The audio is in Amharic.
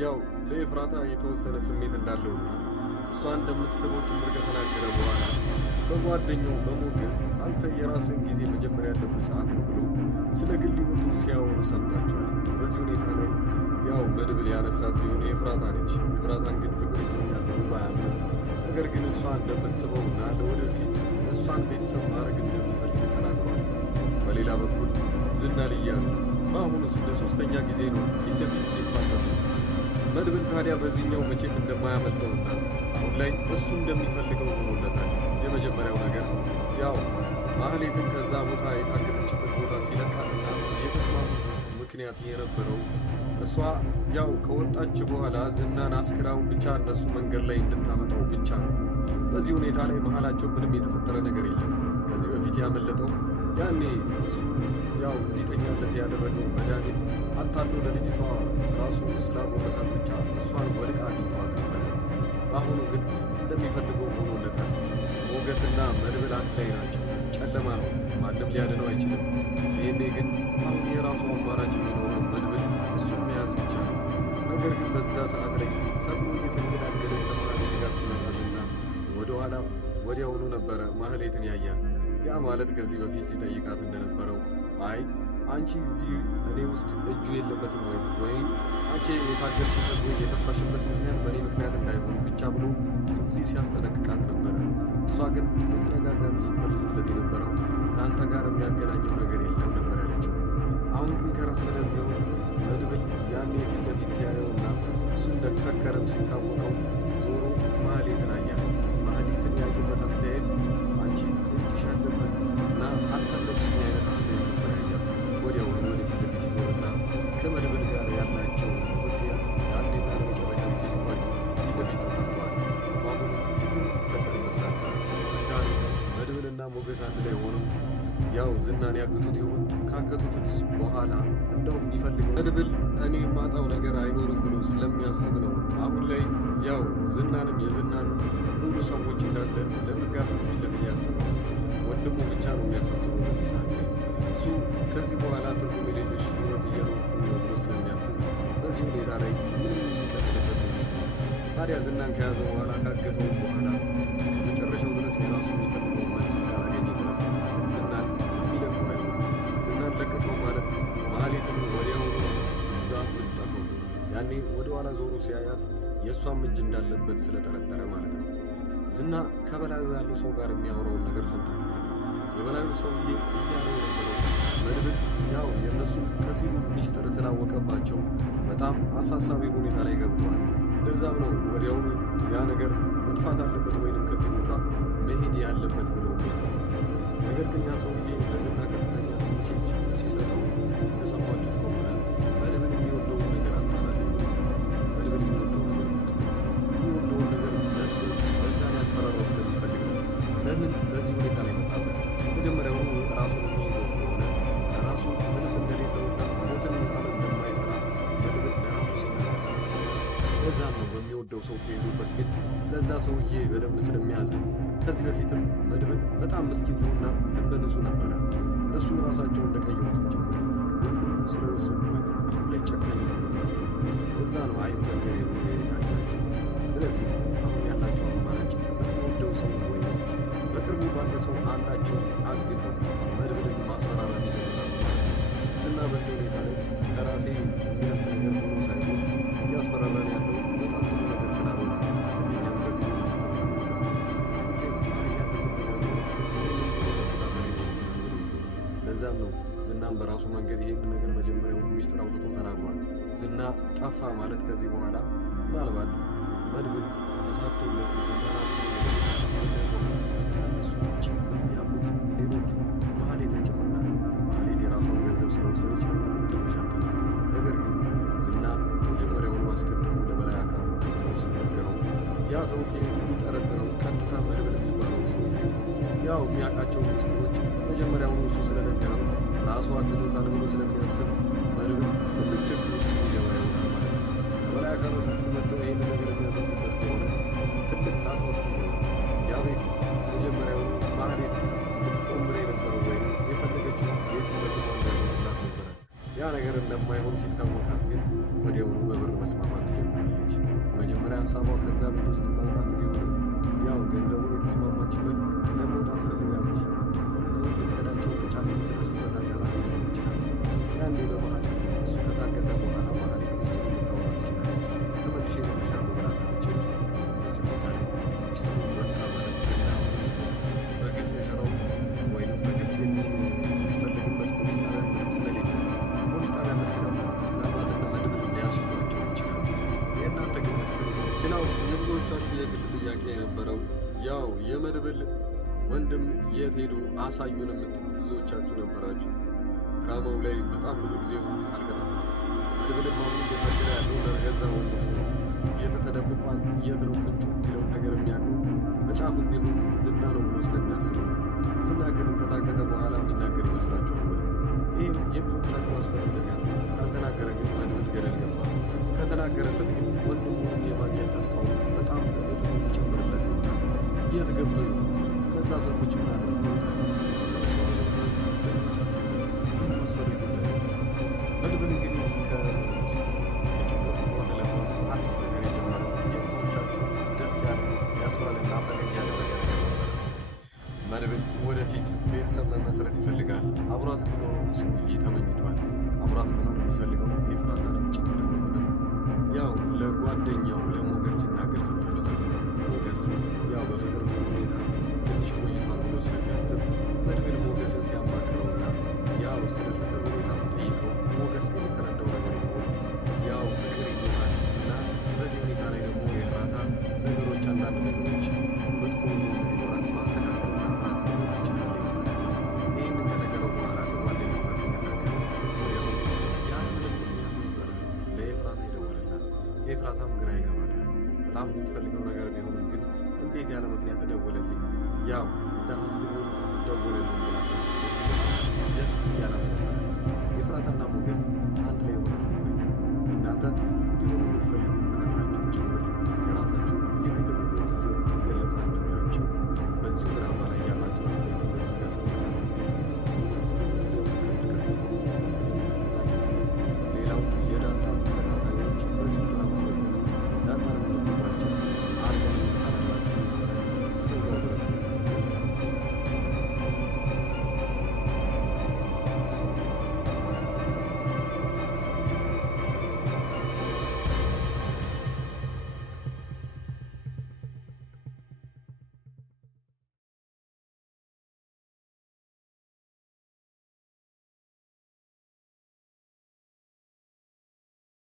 ያው ለኤፍራታ የተወሰነ ስሜት እንዳለውና እሷ እንደምትስበው ጭምር ከተናገረ በኋላ በጓደኛው በሞገስ አንተ የራስን ጊዜ መጀመር ያለብህ ሰዓት ነው ብሎ ስለ ግል ሕይወቱ ሲያወሩ ሰምታችኋል። በዚህ ሁኔታ ላይ ያው መድብል ያነሳት ቢሆን ኤፍራታ ነች። ኤፍራታን ግን ፍቅር ይዞኛል ብሎ ባያምን፣ ነገር ግን እሷ እንደምትስበውና ለወደፊት እሷን ቤተሰብ ማድረግ እንደሚፈልግ ተናግሯል። በሌላ በኩል ዝና ሊያዝ ነው። በአሁኑስ ለሶስተኛ ጊዜ ነው ፊት ለፊት ሲፋጠጡ። መድብል ታዲያ በዚህኛው መቼም እንደማያመልጠውና አሁን ላይ እሱ እንደሚፈልገው ሆኖለታል። የመጀመሪያው ነገር ያው ማህሌትን ከዛ ቦታ የታገተችበት ቦታ ሲለቃትና የተስማሙበት ምክንያት የነበረው እሷ ያው ከወጣች በኋላ ዝናን አስክራው ብቻ እነሱ መንገድ ላይ እንድታመጣው ብቻ ነው። በዚህ ሁኔታ ላይ መሀላቸው ምንም የተፈጠረ ነገር የለም። ከዚህ በፊት ያመለጠው ያኔ እሱ ያው እንዲተኛለት ያደረገው መድኃኒት አታሎ ለልጅቷ ራሱ ስላጎረሳት ብቻ እሷን ወድቃ አግኝተዋት ነበረ። በአሁኑ ግን እንደሚፈልገው ሆኖለታል። ሞገስና መድብል አንድ ላይ ናቸው። ጨለማ ነው፣ ማንም ሊያድነው አይችልም። ይህኔ ግን አሁን የራሱ አማራጭ የሚኖረው መድብል እሱን መያዝ ብቻ ነው። ነገር ግን በዛ ሰዓት ላይ ሰብሩ እየተንገዳገደ ከማህሌት ጋር ሲመጣና ወደኋላ ወዲያውኑ ነበረ ማህሌትን ያያት። ያ ማለት ከዚህ በፊት ሲጠይቃት እንደነበረው አይ አንቺ እዚህ እኔ ውስጥ እጁ የለበትም ወይም አንቺ የታገርሽበት ወይ የጠፋሽበት ምክንያት በእኔ ምክንያት እንዳይሆን ብቻ ብሎ ብዙ ጊዜ ሲያስጠነቅቃት ነበረ። እሷ ግን በተደጋጋሚ ስትመልስለት የነበረው ከአንተ ጋር የሚያገናኘው ነገር የለም ነበር ያለችው። አሁን ግን ከረፈደ ቢሆን መድብል ያኔ ፊት ለፊት ሲያየውና እሱ እንደተፈከረም ሲታወቀው ዞሮ ማህሌትን አያት። ማህሌትን ያየበት አስተያየት አንቺ እጅሽ አለበት እና አታለብሽኝ አይነት አስተያየት ነበር ያያት። ወዲያውኑ ወደ ፊት ለፊት ይዞርና ከመድብል ጋር ያላቸው ምክንያት የአንዴና ለመጨረሻ ጊዜ ልባቸው ፊት ለፊት ተፋጠዋል። በአሁኑ ይፈጠር ይመስላችኋል? እንዳሉ መድብልና ሞገስ አንድ ላይ ሆነው ያው ዝናን ያግቱት ይሆን? ካገቱትስ በኋላ እንደውም የሚፈልገው መድብል እኔ ማጣው ነገር አይኖርም ብሎ ስለሚያስብ ነው። አሁን ላይ ያው ዝናንም የዝናን ሙሉ ሰዎች እንዳለ ለመጋፈጥ ፊት ለፊት ያስባል። ወንድሙ ብቻ ነው የሚያሳስበው በዚህ ሰዓት ላይ። እሱ ከዚህ በኋላ ትርጉም የሌለሽ ሕይወት እየኖርኩ ነው ብሎ ስለሚያስብ በዚህ ሁኔታ ላይ ምንም የሚቀጥልበት ነው። ታዲያ ዝናን ከያዘው በኋላ ካገተው በኋላ እስከ መጨረሻው ድረስ የራሱ የሚፈልገውን መልስ እስካላገኘ ድረስ ዝናን የሚለቀው አይሆንም። ዝናን ለቀቀው ማለት ማህሌትን ወዲያውኑ እዛ ልትጠፋው። ያኔ ወደ ኋላ ዞሮ ሲያያት የእሷም እጅ እንዳለበት ስለጠረጠረ ማለት ነው። ዝና ከበላዩ ያለው ሰው ጋር የሚያወራውን ነገር ሰምታችሁታል። የበላዩ ሰውዬ እያለው የነበረው መድብል ያው የእነሱ ከፊሉ ሚስጥር ስላወቀባቸው በጣም አሳሳቢ ሁኔታ ላይ ገብተዋል። ለዛም ነው ወዲያውኑ ያ ነገር መጥፋት አለበት ወይንም ከዚህ ቦታ መሄድ ያለበት ብለው የሚያስቡት። ነገር ግን ያ ሰውዬ ለዝና ቀጥተኛ ሜሴጅ ሲሰጠው እንደሰማችሁት ከሆነ መድብል የሚወደውን ነገር አጣናለ። መድብል የሚወደው ነገር የሚወደውን ነገር ነጥቦ በዛ ሊያስፈራራው ስለሚፈልግ ነው። ለምን በዚህ ሁኔታ ላይ መጣበት? መጀመሪያውኑ ራሱን የሚይዘው ከሆነ ራሱ ምንም እንደሌለውና ሞትን እንኳን እንደማይፈራ መድብል ለራሱ ሲናገር ሰምታችኋል። ለዛም ነው በሚወደው ሰው ከሄዱበት ግን ለዛ ሰውዬ በደንብ ስለሚያዝን። ከዚህ በፊትም መድብል በጣም ምስኪን ሰውና ልበ ንጹህ ነበረ። እነሱ ራሳቸው እንደቀየሩት ጭምር ወንድሙ ስለወሰዱበት አሁን ላይ ጨካኝ ነው። ለዛ ነው አይበገሬ ነው የታያቸው። ስለዚህ አሁን ያላቸው አማራጭ በሚወደው ሰው ወይ በቅርቡ ባለ ሰው አንዳቸው አግተው መድብልን ማስፈራራት ይጀምራሉ ማለት ነው። ዝና በዚህ ሁኔታ ላይ ለራሴ የሚያልፍ ነገር ሆኖ ሳይሆን እያስፈራራን ያለው በጣም ጥሩ ነገር ስላልሆነ እኛም ከፊሉ ውስጥ ለዛም ነው ዝናም በራሱ መንገድ ይህን ነገር መጀመሪያውን ሚስጥር አውጥቶ ተናግሯል። ዝና ጠፋ ማለት ከዚህ በኋላ ምናልባት መድብል ተሳክቶለት ዝና ከእነሱ ውጭ የሚያውቁት ሌሎቹ ማህሌትን ጭምር ናት። ማህሌት የራሷን ገንዘብ ስለወሰደች ለማለት ተፈሻትል። ነገር ግን ዝና መጀመሪያውን አስቀድሞ ለበላይ አካሉ ስለነገረው ያ ሰውዬ የሚጠረጥረው ቀጥታ መድብል የሚባለው ሰውዬ ያው የሚያውቃቸው ሚስጥሮች መጀመሪያውኑ እሱ ስለነገረው ራሱ አግቶታል ብሎ ስለሚያስብ መድብል ትልቅ ችግር ውስጥ ሊገባ ይሆናል ማለት ነው። ከበላይ አካላቶቹ መጥተው ይህን ነገር የሚያደርጉበት ከሆነ ትልቅ ጣጣ ውስጥ ይገባል። ያ ቤት መጀመሪያውኑ ማህሌት ልትቆምር የነበረው ወይም የፈለገችው ቤት በስሟ እንዳይሆንላት ነበረ። ያ ነገር እንደማይሆን ሲታወቃት ግን ወዲያውኑ በብር መስማማት ጀመረ። ሀሳቧ ከዛ ቤት ውስጥ መውጣት ቢሆንም ያው ገንዘቡን የተስማማችበት ለመውጣት ፈልጋ እንጂ ልትከዳቸው በጫፍ የምትደርስበት አጋጣሚ ሊሆን ይችላል። ያኔ በመሀል እሱ ከታገተ በኋላ መሀል ሚስጥሩ ልታወራ ትችላለች። ተመልሼ እነግርሻለሁ ብላ ታለችኝ። በዚህ ቦታ ላይ ሚስጥሩ ወጣ ማለት ይችላል። በግልጽ የሰራው ወይም በግልጽ የሚፈልግበት ፖሊስ ጣቢያ ምንም ስለሌለ ፖሊስ ጣቢያ መክደው ምናልባትና መድብል ሊያስይዟቸው ይችላል። የእናንተ ግምት ምን ይሆን? ሌላው የብዙዎቻችሁ የግል ጥያቄ የነበረው ያው የመድብል ወንድም የት ሄዱ አሳዩን የምትሉ ብዙዎቻችሁ ነበራችሁ። ድራማው ላይ በጣም ብዙ ጊዜ ሆኖታል ከጠፋ። መድብልም አሁን እየታገለ ያለው ለገዛ ወንድሙ የት ተደብቋል፣ የት ነው ፍንጩ የሚለውን ነገር የሚያውቀው በጫፉም ቢሆን ዝና ነው ብሎ ስለሚያስብ ነው። ዝና ግን ከታገተ በኋላ የሚናገር ይመስላችኋል ወይ? ይህም የብዙዎቻችሁ አስፈሪ ነገር። ካልተናገረ ግን መድብል ገደል ገባ። ከተናገረለት ግን ወንድሙንም የማግኘት ተስፋው በጣም እጥፍ የሚጨምርለት ይሆናል። የት ገብቶ ይሆን? እነዛ ሰዎች ምን አድርገውታል? አስፈሪ ጉዳይ። መድብል እንግዲህ ከዚህ ከጭንቀቱ ጎን ለጎን አዲስ ነገር የጀመረው የብዙዎቻችሁ ደስ ያለ ያስባልና ፈገግ ያለ ነገር ነበረ። መድብል ወደፊት ቤተሰብ መመስረት ይፈልጋል። አብሯት የሚኖረው ሰውዬ ተመኝቷል። አብሯት መኖር የሚፈልገው ኤፍራታንም ጭምር እንደሆነ ያው ለጓደኛው ለሞገስ ሲናገር ሰምታችሁታል። ሞገስ ያው በፍቅር ሁኔታ ትንሽ ቆይቷል ብሎ ስለሚያስብ መድብል ሞገስን ሲያማክረውና ያው ስለ ፍቅር ሁኔታ ሲጠይቀው ሞገስ ግን የተረዳው ነገር ቢሆን ያው ፍቅር ይዞታል እና በዚህ ሁኔታ ላይ ደግሞ የኤፍራታ ነገሮች አንዳንድ ነገሮች መጥፎ ሊኖራት ማስተካከልና ራት ሊኖር ይችላል ይባላል። ይህንን ከነገረው በኋላ ከጓደኛው ጋር ሲነጋገር ወዲያው ያለምንም ምክንያት ነበረ ለኤፍራታ ይደውልላል። ኤፍራታም ግራ ይገባታል። በጣም የምትፈልገው ነገር ቢሆንም ግን እንዴት ያለ ምክንያት ደወለልኝ? ያው እንደ አስቡን ደወለልኝ ብላ ስላስበች ደስ እያላት ነበር። ኤፍራታና ሞገስ አንድ ላይ ሆነ እናንተ